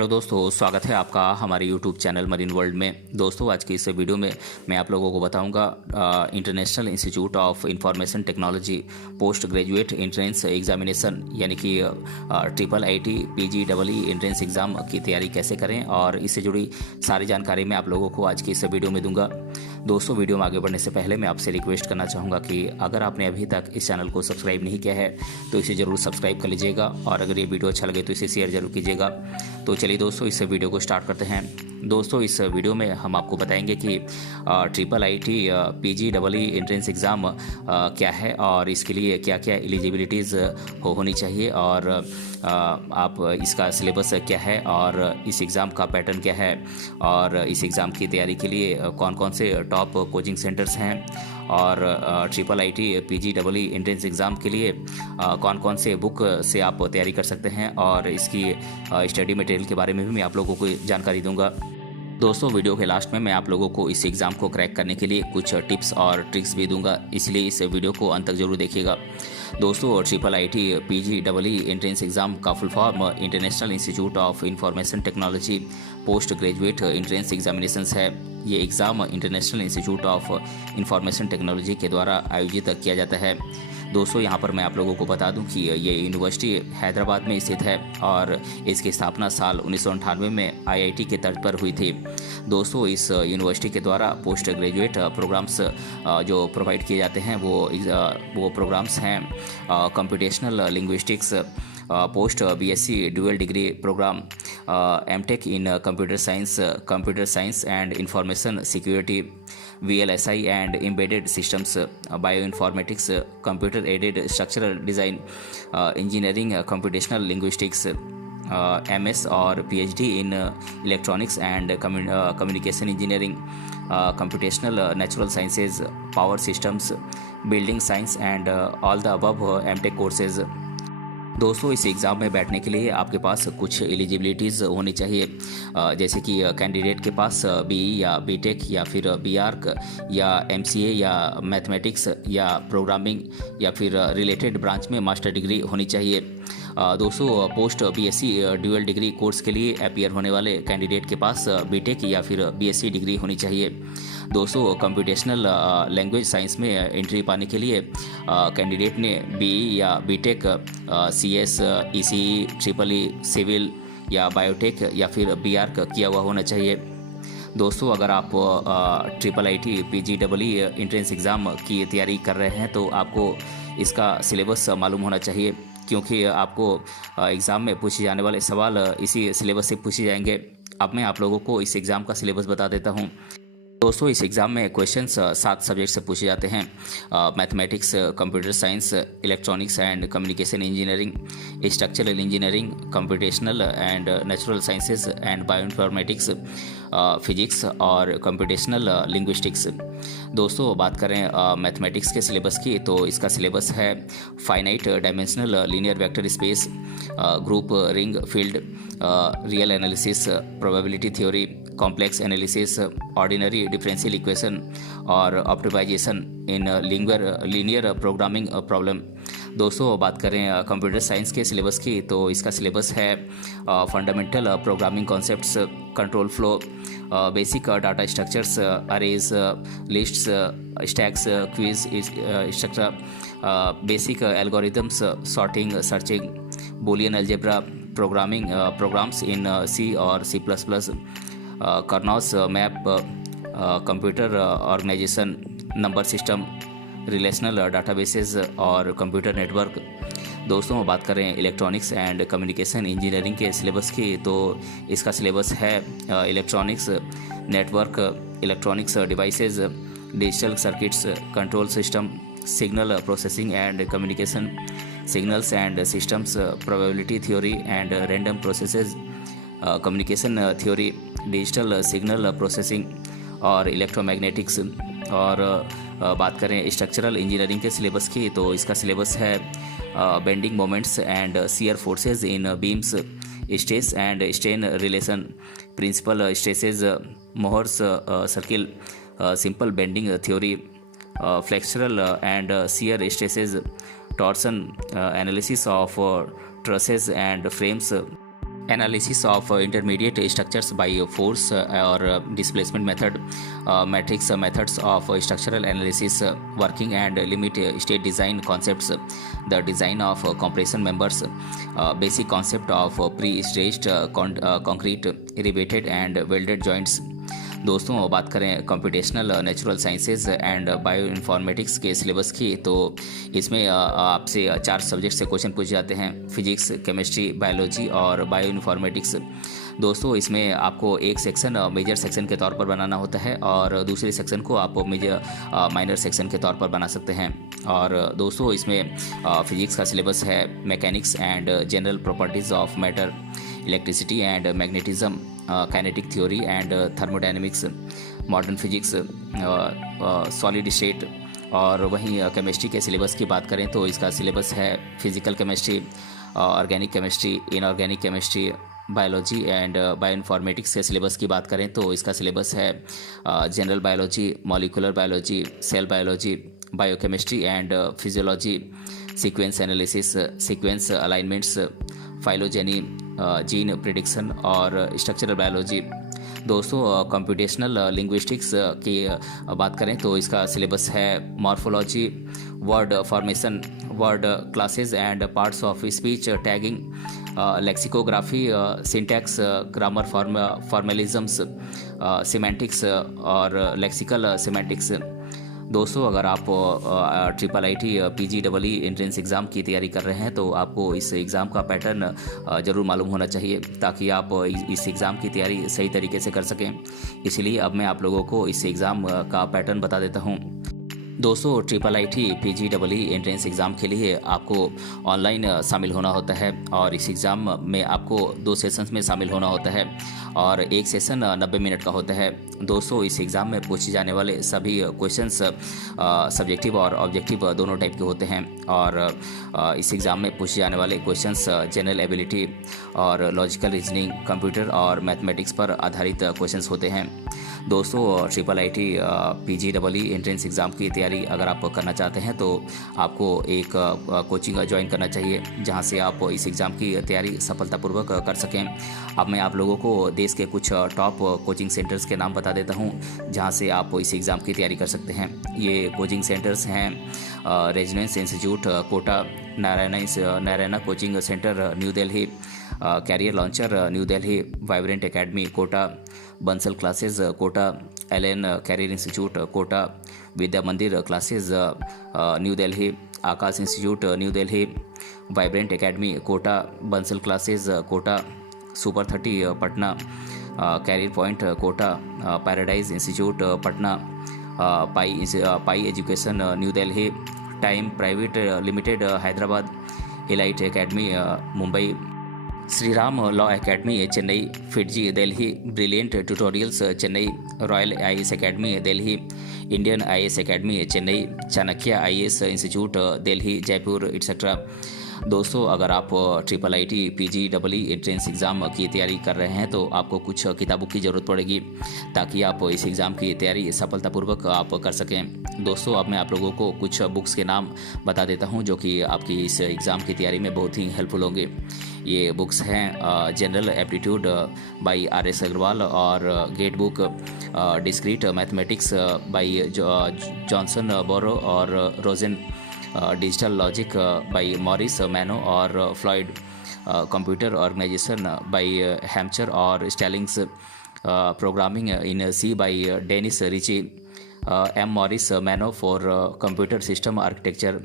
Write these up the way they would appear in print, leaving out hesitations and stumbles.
Hello दोस्तों, स्वागत है आपका हमारे यूट्यूब चैनल मरीन वर्ल्ड में। दोस्तों, आज की इस वीडियो में मैं आप लोगों को बताऊंगा international institute of information technology post graduate entrance examination यानी कि triple IT PG double E entrance exam की तैयारी कैसे करें, और इससे जुड़ी सारी जानकारी मैं आप लोगों को आज की इस वीडियो में दूंगा। दोस्तों, वीडियो में आगे बढ़ने से पहले मैं आपसे रिक्वेस्ट करना चाहूँगा कि अगर आपने अभी तक इस चैनल को सब्सक्राइब नहीं किया है तो इसे ज़रूर सब्सक्राइब कर लीजिएगा, और अगर ये वीडियो अच्छा लगे तो इसे शेयर जरूर कीजिएगा। तो चलिए दोस्तों, इस वीडियो को स्टार्ट करते हैं। दोस्तों, इस वीडियो में हम आपको बताएंगे कि triple IT PG double E entrance exam क्या है और इसके लिए क्या क्या एलिजिबिलिटीज़ होनी चाहिए, और आप इसका सिलेबस क्या है और इस एग्ज़ाम का पैटर्न क्या है, और इस एग्ज़ाम की तैयारी के लिए कौन कौन से टॉप कोचिंग सेंटर्स हैं, और triple IT PG double E entrance exam के लिए कौन कौन से बुक से आप तैयारी कर सकते हैं, और इसकी स्टडी मटेरियल के बारे में भी मैं आप लोगों को जानकारी दूंगा। दोस्तों, वीडियो के लास्ट में मैं आप लोगों को इस एग्ज़ाम को क्रैक करने के लिए कुछ टिप्स और ट्रिक्स भी दूंगा, इसलिए इस वीडियो को अंत तक जरूर देखिएगा। दोस्तों, triple IT PG double E entrance exam का full form international institute of information technology post graduate entrance examinations है। ये exam international institute of information technology के द्वारा आयोजित किया जाता है। दोस्तों, यहाँ पर मैं आप लोगों को बता दूं कि ये यूनिवर्सिटी हैदराबाद में स्थित है और इसकी स्थापना साल 1998 में आईआईटी के तर्ज पर हुई थी। दोस्तों, इस यूनिवर्सिटी के द्वारा पोस्ट ग्रेजुएट प्रोग्राम्स जो प्रोवाइड किए जाते हैं वो प्रोग्राम्स हैं computational linguistics, post BSc dual degree programme, MTech in computer science and information security, VLSI and embedded systems, bioinformatics, computer aided structural design, engineering, computational linguistics, MS और PhD in electronics and communication engineering, computational natural sciences, power systems, building science and all the above MTech courses। दोस्तों, इस exam में बैठने के लिए आपके पास कुछ eligibilities होनी चाहिए, जैसे कि कैंडिडेट के पास BE या BTech या फिर BArc या MCA या मैथमेटिक्स या प्रोग्रामिंग या फिर रिलेटेड ब्रांच में मास्टर डिग्री होनी चाहिए। दोस्तों, post BSc dual degree course के लिए अपीयर होने वाले कैंडिडेट के पास BTech या फिर BSc डिग्री होनी चाहिए। दोस्तों, कंप्यूटेशनल लैंग्वेज साइंस में एंट्री पाने के लिए कैंडिडेट ने BE या BTech, CS, ECE, triple E, civil या बायोटेक या फिर BArc किया हुआ होना चाहिए। दोस्तों, अगर आप triple IT PG double E entrance exam की तैयारी कर रहे हैं तो आपको इसका सिलेबस मालूम होना चाहिए, क्योंकि आपको एग्ज़ाम में पूछे जाने वाले सवाल इसी सिलेबस से पूछे जाएंगे। अब मैं आप लोगों को इस एग्ज़ाम का सिलेबस बता देता हूँ। दोस्तों, इस एग्ज़ाम में क्वेश्चंस 7 सब्जेक्ट से पूछे जाते हैं: mathematics, computer science, electronics and communication engineering, structural engineering, computational and natural sciences and bioinformatics, physics और कंप्यूटेशनल लिंग्विस्टिक्स। दोस्तों, बात करें मैथमेटिक्स के सिलेबस की, तो इसका सिलेबस है finite dimensional linear vector space, group ring field, real analysis, probability theory, complex analysis, ordinary differential equation और optimisation in linear programming problem. दोस्तों, बात करें कंप्यूटर साइंस के सिलेबस की, तो इसका सिलेबस है fundamental programming concepts, control flow, basic data structures, arrays, lists, stacks, queues structure, basic algorithms, sorting, searching, boolean algebra, programs in C और C++, Karnaugh map, computer organization, number system, relational databases और computer network. दोस्तों, बात करें electronics and communication engineering के syllabus की, तो इसका syllabus है electronics network, electronics devices, digital circuits, control system, signal processing and communication, signals and systems, probability theory and random processes, communication theory, digital signal processing और electromagnetics. और बात करें structural engineering के सिलेबस की, तो इसका सिलेबस है bending moments and shear forces in beams, stress and strain relation, principal stresses, Mohr's circle, simple bending theory, flexural and shear stresses, torsion analysis of trusses and frames, analysis of intermediate structures by force और displacement method, matrix methods of structural analysis, working and limit state design concepts, the design of compression members, basic concept of prestressed concrete riveted and welded joints. दोस्तों, बात करें computational natural sciences and bio informatics के syllabus की, तो इसमें आपसे 4 subject से question पूछे जाते हैं, फिजिक्स, केमिस्ट्री, बायोलॉजी और बायो इन्फॉर्मेटिक्स। दोस्तों, इसमें आपको एक सेक्शन मेजर सेक्शन के तौर पर बनाना होता है और दूसरे सेक्शन को आप माइनर सेक्शन के तौर पर बना सकते हैं। और दोस्तों, इसमें फिजिक्स का सिलेबस है mechanics and general properties of matter, electricity and magnetism, kinetic theory and thermodynamics, modern physics, solid state. और वहीं केमिस्ट्री के सिलेबस की बात करें तो इसका सिलेबस है physical chemistry, organic chemistry, inorganic chemistry, biology and bio informatics के सिलेबस की बात करें तो इसका सिलेबस है general biology, molecular biology, cell biology, biochemistry and physiology, sequence analysis, sequence alignments, phylogeny, gene prediction और स्ट्रक्चरल बायोलॉजी। दोस्तों, कंप्यूटेशनल लिंग्विस्टिक्स की बात करें तो इसका सिलेबस है morphology, word formation, word classes and parts of speech tagging, lexicography, syntax, grammar formalisms, semantics और lexical semantics. दोस्तों, अगर आप IIT PGEE एंट्रेंस एग्ज़ाम की तैयारी कर रहे हैं तो आपको इस एग्ज़ाम का पैटर्न ज़रूर मालूम होना चाहिए ताकि आप इस एग्ज़ाम की तैयारी सही तरीके से कर सकें। इसलिए अब मैं आप लोगों को इस एग्ज़ाम का पैटर्न बता देता हूँ। दोस्तों, IIT PGEE एंट्रेंस एग्ज़ाम के लिए आपको ऑनलाइन शामिल होना होता है और इस एग्ज़ाम में आपको 2 सेशंस में शामिल होना होता है और एक सेशन 90 मिनट का होता है। दोस्तों, इस एग्ज़ाम में पूछे जाने वाले सभी क्वेश्चंस सब्जेक्टिव और ऑब्जेक्टिव दोनों टाइप के होते हैं और इस एग्ज़ाम में पूछे जाने वाले क्वेश्चंस जनरल एबिलिटी और लॉजिकल रीजनिंग, कंप्यूटर और मैथमेटिक्स पर आधारित क्वेश्चंस होते हैं। दोस्तों, IIT PGEE एंट्रेंस एग्ज़ाम की तैयारी अगर आप करना चाहते हैं तो आपको एक कोचिंग ज्वाइन करना चाहिए जहां से आप इस एग्ज़ाम की तैयारी सफलतापूर्वक कर सकें। अब मैं आप लोगों को देश के कुछ टॉप कोचिंग सेंटर्स के नाम बता देता हूं जहां से आप इस एग्ज़ाम की तैयारी कर सकते हैं। ये कोचिंग सेंटर्स हैं residence institute Kota, Narayana coaching centre new Delhi, career launcher new Delhi, vibrant academy Kota, Bansal classes Kota, LN career institute Kota, Vidya Mandir classes new Delhi, Aakash institute new Delhi, vibrant academy Kota, Bansal classes Kota, super 30 Patna, career point Kota, paradise institute Patna, pi education new Delhi, time private limited Hyderabad, elite academy Mumbai, Shri Ram law academy Chennai, FIITJEE Delhi, brilliant tutorials Chennai, royal IAS academy Delhi, Indian IAS academy Chennai, Chanakya IAS institute Delhi, Jaipur etcetera. दोस्तों, अगर आप IIT PGEE entrance exam की तैयारी कर रहे हैं तो आपको कुछ किताबों की ज़रूरत पड़ेगी ताकि आप इस एग्ज़ाम की तैयारी सफलतापूर्वक आप कर सकें। दोस्तों, अब मैं आप लोगों को कुछ बुक्स के नाम बता देता हूं जो कि आपकी इस एग्ज़ाम की तैयारी में बहुत ही हेल्पफुल होंगे। ये बुक्स हैं general aptitude by RS Agarwal और GATE book, discrete mathematics by Johnsonbaugh और Rosen, digital logic by Morris Mano और Floyd, computer organisation by Hamacher और Stallings, programming in C by Dennis Ritchie, M Morris Mano for computer system architecture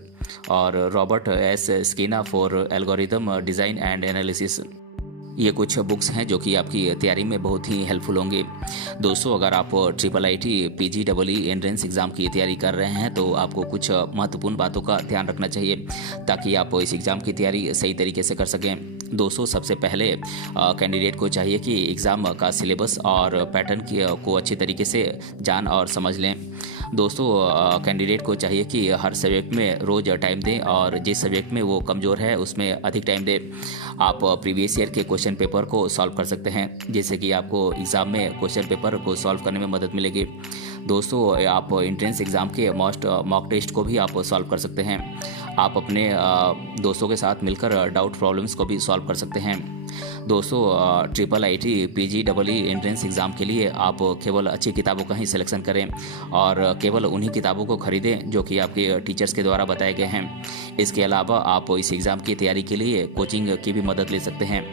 और Robert S Skiena for algorithm design and analysis. ये कुछ books हैं जो कि आपकी तैयारी में बहुत ही हेल्पफुल होंगे। दोस्तों, अगर आप IIT PGEE एंट्रेंस एग्ज़ाम की तैयारी कर रहे हैं तो आपको कुछ महत्वपूर्ण बातों का ध्यान रखना चाहिए ताकि आप इस एग्ज़ाम की तैयारी सही तरीके से कर सकें। दोस्तों, सबसे पहले कैंडिडेट को चाहिए कि एग्ज़ाम का सिलेबस और पैटर्न को अच्छे तरीके से जान और समझ लें। दोस्तों, कैंडिडेट को चाहिए कि हर सब्जेक्ट में रोज़ टाइम दें और जिस सब्जेक्ट में वो कमज़ोर है उसमें अधिक टाइम दें। आप प्रीवियस ईयर के क्वेश्चन पेपर को सॉल्व कर सकते हैं जिससे कि आपको एग्ज़ाम में क्वेश्चन पेपर को सॉल्व करने में मदद मिलेगी। दोस्तों, आप एंट्रेंस एग्ज़ाम के मॉक टेस्ट को भी आप सॉल्व कर सकते हैं। आप अपने दोस्तों के साथ मिलकर डाउट प्रॉब्लम्स को भी सॉल्व कर सकते हैं। दोस्तों triple IIT PGEE entrance exam के लिए आप केवल अच्छी किताबों का ही सिलेक्शन करें और केवल उन्हीं किताबों को खरीदें जो कि आपके टीचर्स के द्वारा बताए गए हैं। इसके अलावा आप इस एग्ज़ाम की तैयारी के लिए कोचिंग की भी मदद ले सकते हैं।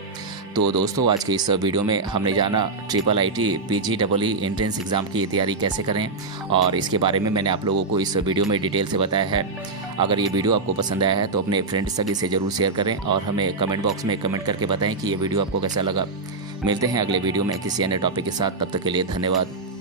तो दोस्तों आज के इस वीडियो में हमने जाना triple IIT PGEE entrance exam की तैयारी कैसे करें और इसके बारे में मैंने आप लोगों को इस वीडियो में डिटेल से बताया है। अगर ये वीडियो आपको पसंद आया है तो अपने फ्रेंड्स तक इसे ज़रूर शेयर करें और हमें कमेंट बॉक्स में कमेंट करके बताएं कि ये वीडियो आपको कैसा लगा। मिलते हैं अगले वीडियो में किसी अन्य टॉपिक के साथ, तब तक के लिए धन्यवाद।